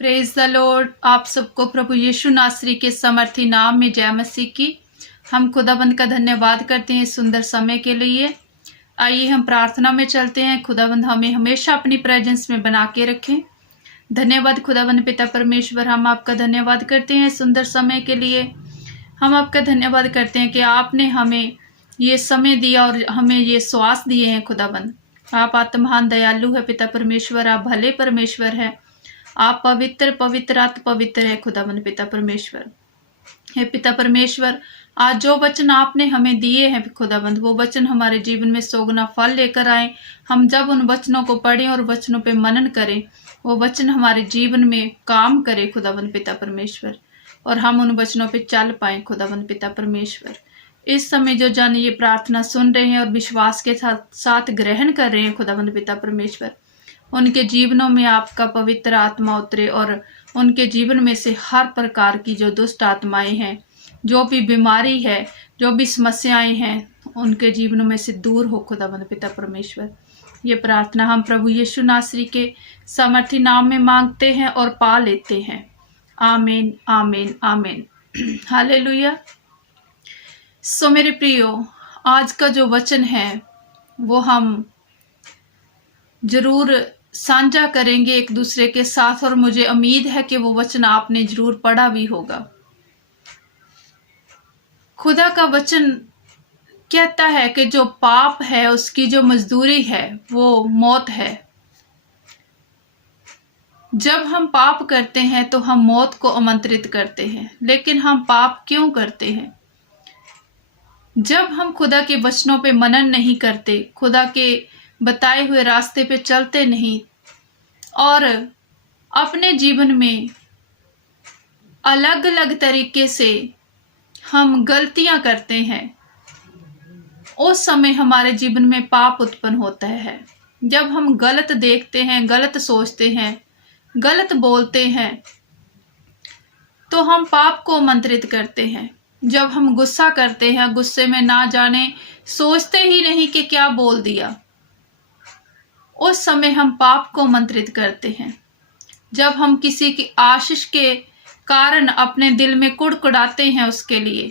Praise the Lord. आप सबको प्रभु यीशु नासरी के समर्थी नाम में जय मसीह की। हम खुदाबंद का धन्यवाद करते हैं इस सुंदर समय के लिए। आइए हम प्रार्थना में चलते हैं। खुदाबंद हमें हमेशा अपनी प्रेजेंस में बना के रखें। धन्यवाद खुदाबंद पिता परमेश्वर, हम आपका धन्यवाद करते हैं सुंदर समय के लिए। हम आपका धन्यवाद करते हैं कि आपने हमें ये समय दिया और हमें ये श्वास दिए हैं। खुदाबंद आप आत्महान दयालु है पिता परमेश्वर, आप भले परमेश्वर है, आप पवित्र पवित्र अति पवित्र है खुदाबंद पिता परमेश्वर। हे पिता परमेश्वर, आज जो वचन आपने हमें दिए हैं खुदाबंद, वो वचन हमारे जीवन में सौगुना फल लेकर आए। हम जब उन वचनों को पढ़ें और वचनों पे मनन करें, वो वचन हमारे जीवन में काम करे खुदाबंद पिता परमेश्वर, और हम उन वचनों पे चल पाए खुदाबंद पिता परमेश्वर। इस समय जो जन ये प्रार्थना सुन रहे हैं और विश्वास के साथ ग्रहण कर रहे हैं खुदाबंद पिता परमेश्वर, उनके जीवनों में आपका पवित्र आत्मा उतरे और उनके जीवन में से हर प्रकार की जो दुष्ट आत्माएं हैं, जो भी बीमारी है, जो भी समस्याएं हैं, उनके जीवनों में से दूर हो खुदाबंद पिता परमेश्वर। ये प्रार्थना हम प्रभु यीशु नासरी के सामर्थी नाम में मांगते हैं और पा लेते हैं। आमीन आमीन आमीन। हालेलुया। सो मेरे प्रियो, आज का जो वचन है वो हम जरूर साझा करेंगे एक दूसरे के साथ, और मुझे उम्मीद है कि वो वचन आपने जरूर पढ़ा भी होगा। खुदा का वचन कहता है कि जो पाप है उसकी जो मजदूरी है वो मौत है। जब हम पाप करते हैं तो हम मौत को आमंत्रित करते हैं, लेकिन हम पाप क्यों करते हैं? जब हम खुदा के वचनों पे मनन नहीं करते, खुदा के बताए हुए रास्ते पे चलते नहीं और अपने जीवन में अलग अलग तरीके से हम गलतियां करते हैं, उस समय हमारे जीवन में पाप उत्पन्न होता है। जब हम गलत देखते हैं, गलत सोचते हैं, गलत बोलते हैं, तो हम पाप को आमंत्रित करते हैं। जब हम गुस्सा करते हैं, गुस्से में ना जाने सोचते ही नहीं कि क्या बोल दिया, उस समय हम पाप को आमंत्रित करते हैं। जब हम किसी की आशीष के कारण अपने दिल में कुड़कुड़ाते हैं उसके लिए,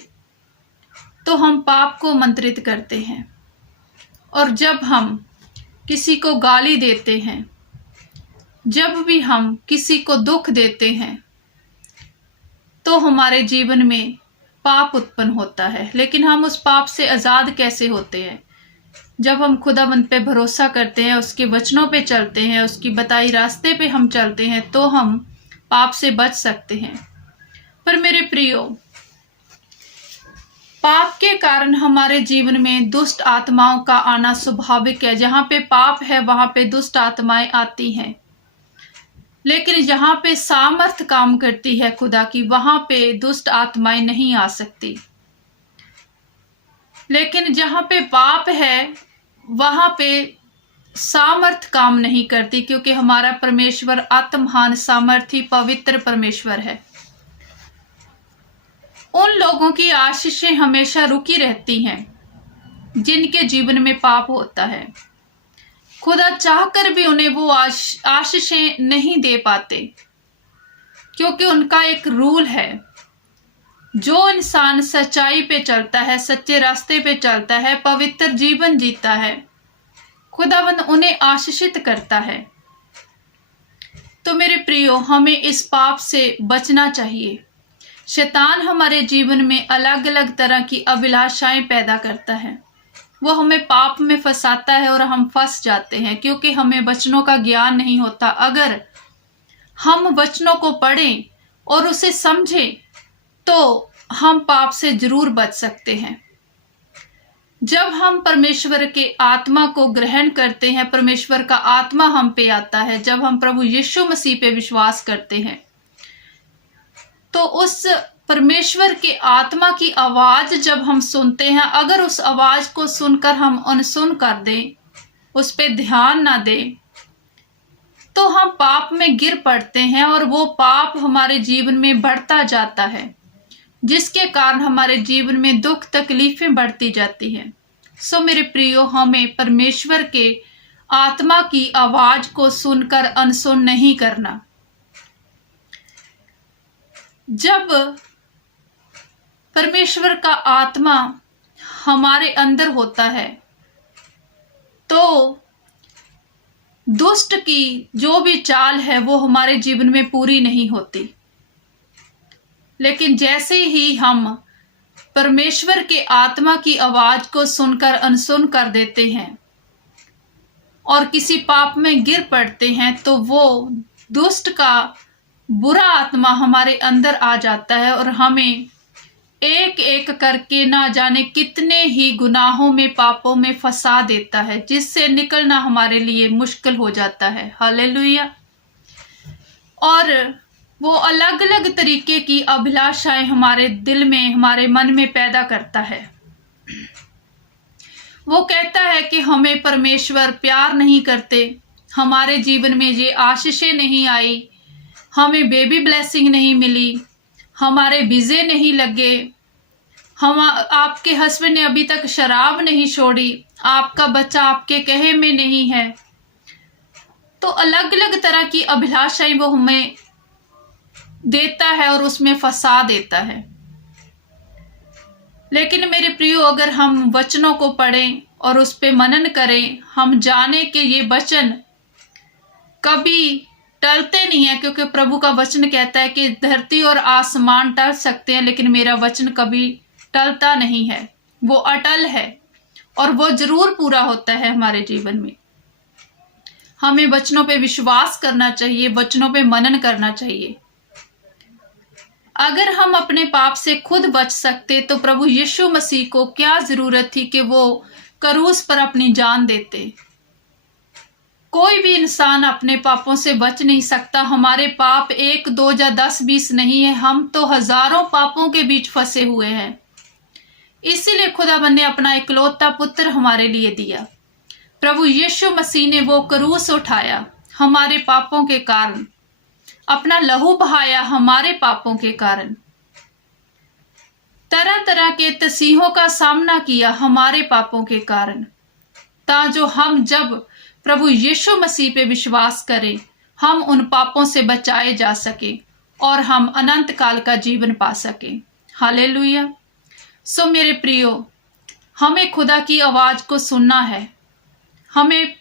तो हम पाप को आमंत्रित करते हैं। और जब हम किसी को गाली देते हैं, जब भी हम किसी को दुख देते हैं, तो हमारे जीवन में पाप उत्पन्न होता है। लेकिन हम उस पाप से आजाद कैसे होते हैं? जब हम खुदाबंद पे भरोसा करते हैं, उसके वचनों पे चलते हैं, उसकी बताई रास्ते पे हम चलते हैं, तो हम पाप से बच सकते हैं। पर मेरे प्रियो, पाप के कारण हमारे जीवन में दुष्ट आत्माओं का आना स्वाभाविक है। जहां पे पाप है वहां पे दुष्ट आत्माएं आती हैं, लेकिन जहां पे सामर्थ काम करती है खुदा की, वहां पे दुष्ट आत्माएं नहीं आ सकती। लेकिन जहां पे पाप है वहां पे सामर्थ काम नहीं करती, क्योंकि हमारा परमेश्वर आत्महान सामर्थी पवित्र परमेश्वर है। उन लोगों की आशीषें हमेशा रुकी रहती हैं जिनके जीवन में पाप होता है। खुदा चाहकर भी उन्हें वो आशीषें नहीं दे पाते, क्योंकि उनका एक रूल है। जो इंसान सच्चाई पे चलता है, सच्चे रास्ते पे चलता है, पवित्र जीवन जीता है, खुदावंद उन्हें आशीषित करता है। तो मेरे प्रियो, हमें इस पाप से बचना चाहिए। शैतान हमारे जीवन में अलग अलग तरह की अभिलाषाएं पैदा करता है। वो हमें पाप में फंसाता है और हम फंस जाते हैं, क्योंकि हमें वचनों का ज्ञान नहीं होता। अगर हम वचनों को पढ़ें और उसे समझें, तो हम पाप से जरूर बच सकते हैं। जब हम परमेश्वर के आत्मा को ग्रहण करते हैं, परमेश्वर का आत्मा हम पे आता है, जब हम प्रभु यीशु मसीह पे विश्वास करते हैं, तो उस परमेश्वर के आत्मा की आवाज जब हम सुनते हैं, अगर उस आवाज को सुनकर हम अनसुन कर दें, उस पे ध्यान ना दें, तो हम पाप में गिर पड़ते हैं और वो पाप हमारे जीवन में बढ़ता जाता है, जिसके कारण हमारे जीवन में दुख तकलीफें बढ़ती जाती हैं। सो मेरे प्रियो, हमें परमेश्वर के आत्मा की आवाज को सुनकर अनसुन नहीं करना। जब परमेश्वर का आत्मा हमारे अंदर होता है तो दुष्ट की जो भी चाल है वो हमारे जीवन में पूरी नहीं होती। लेकिन जैसे ही हम परमेश्वर के आत्मा की आवाज को सुनकर अनसुन कर देते हैं और किसी पाप में गिर पड़ते हैं तो वो दुष्ट का बुरा आत्मा हमारे अंदर आ जाता है और हमें एक एक करके ना जाने कितने ही गुनाहों में, पापों में फंसा देता है, जिससे निकलना हमारे लिए मुश्किल हो जाता है। हालेलुया। और वो अलग अलग तरीके की अभिलाषाएं हमारे दिल में, हमारे मन में पैदा करता है। वो कहता है कि हमें परमेश्वर प्यार नहीं करते, हमारे जीवन में ये आशीषें नहीं आई, हमें बेबी ब्लेसिंग नहीं मिली, हमारे वीजे नहीं लगे, आपके हस्बैंड ने अभी तक शराब नहीं छोड़ी, आपका बच्चा आपके कहे में नहीं है। तो अलग अलग तरह की अभिलाषाएं वो हमें देता है और उसमें फंसा देता है। लेकिन मेरे प्रियो, अगर हम वचनों को पढ़ें और उस पे मनन करें, हम जाने कि ये वचन कभी टलते नहीं है, क्योंकि प्रभु का वचन कहता है कि धरती और आसमान टल सकते हैं लेकिन मेरा वचन कभी टलता नहीं है, वो अटल है और वो जरूर पूरा होता है हमारे जीवन में। हमें वचनों पे विश्वास करना चाहिए, वचनों पे मनन करना चाहिए। अगर हम अपने पाप से खुद बच सकते तो प्रभु यीशु मसीह को क्या जरूरत थी कि वो क्रूस पर अपनी जान देते। कोई भी इंसान अपने पापों से बच नहीं सकता। हमारे पाप 1, 2 या 10, 20 नहीं है, हम तो हजारों पापों के बीच फंसे हुए हैं। इसीलिए खुदाबंद ने अपना इकलौता पुत्र हमारे लिए दिया। प्रभु यीशु मसीह ने वो क्रूस उठाया हमारे पापों के कारण, अपना लहू बहाया हमारे पापों के कारण, तरह तरह के तसीहों का सामना किया हमारे पापों के कारण, ताजो हम जब प्रभु यीशु मसीह पे विश्वास करें हम उन पापों से बचाए जा सके और हम अनंत काल का जीवन पा सके। हालेलुया। सो मेरे प्रियो, हमें खुदा की आवाज को सुनना है, हमें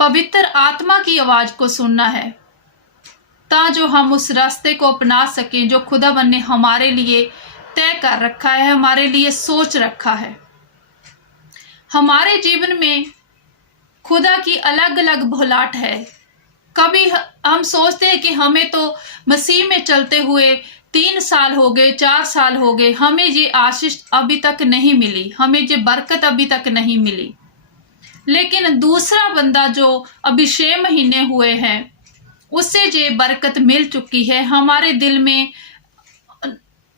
पवित्र आत्मा की आवाज को सुनना है, ताजो हम उस रास्ते को अपना सकें जो खुदाबंद ने हमारे लिए तय कर रखा है, हमारे लिए सोच रखा है। हमारे जीवन में खुदा की अलग अलग भुलाट है। कभी हम सोचते हैं कि हमें तो मसीह में चलते हुए 3 साल हो गए, 4 साल हो गए, हमें ये आशीष अभी तक नहीं मिली, हमें ये बरकत अभी तक नहीं मिली। लेकिन दूसरा बंदा जो अभी 6 महीने हुए हैं उससे ये बरकत मिल चुकी है। हमारे दिल में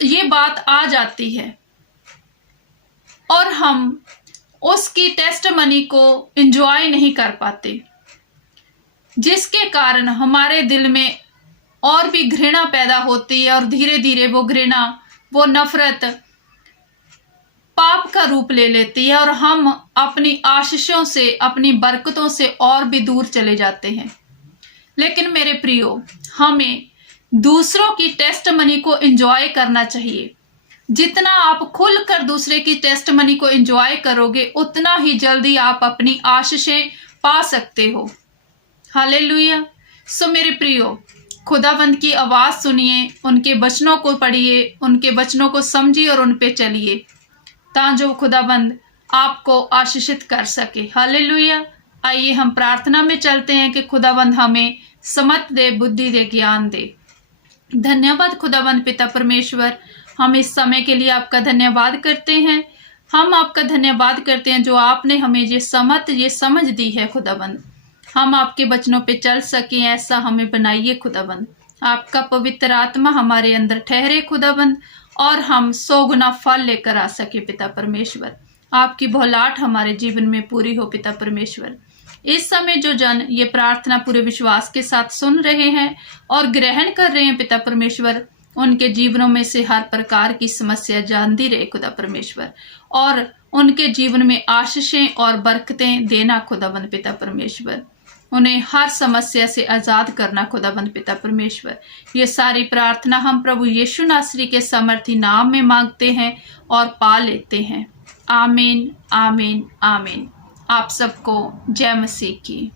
ये बात आ जाती है और हम उसकी टेस्टमनी को एंजॉय नहीं कर पाते, जिसके कारण हमारे दिल में और भी घृणा पैदा होती है और धीरे धीरे वो घृणा, वो नफरत पाप का रूप ले लेती है और हम अपनी आशीषों से, अपनी बरकतों से और भी दूर चले जाते हैं। लेकिन मेरे प्रियो, हमें दूसरों की टेस्टमनी को एंजॉय करना चाहिए। जितना आप खुलकर दूसरे की टेस्टमनी को एंजॉय करोगे उतना ही जल्दी आप अपनी आशीषें पा सकते हो। हालेलुया। सो मेरे प्रियो, खुदावंद की आवाज सुनिए, उनके वचनों को पढ़िए, उनके वचनों को समझिए और उन पे चलिए, ताकि खुदावंद आपको आशीषित कर सके। हालेलुया। आइए हम प्रार्थना में चलते हैं कि खुदावंद हमें समझ दे, बुद्धि दे, ज्ञान दे। धन्यवाद खुदावंद पिता परमेश्वर, हम इस समय के लिए आपका धन्यवाद करते हैं। हम आपका धन्यवाद करते हैं जो आपने हमें ये समझ दी है खुदावंद। हम आपके वचनों पे चल सकें, ऐसा हमें बनाइए खुदावंद। आपका पवित्र आत्मा हमारे अंदर ठहरे खुदावंद और हम 100 गुना फल लेकर आ सके पिता परमेश्वर। आपकी भौलाट हमारे जीवन में पूरी हो पिता परमेश्वर। इस समय जो जन ये प्रार्थना पूरे विश्वास के साथ सुन रहे हैं और ग्रहण कर रहे हैं पिता परमेश्वर, उनके जीवनों में से हर प्रकार की समस्या जानती रहे खुदा परमेश्वर और उनके जीवन में आशीषें और बरकतें देना खुदावंद पिता परमेश्वर। उन्हें हर समस्या से आज़ाद करना खुदाबंद पिता परमेश्वर। ये सारी प्रार्थना हम प्रभु यीशु नासरी के समर्थी नाम में मांगते हैं और पा लेते हैं। आमीन, आमीन, आमीन। आप सबको जय मसीह की।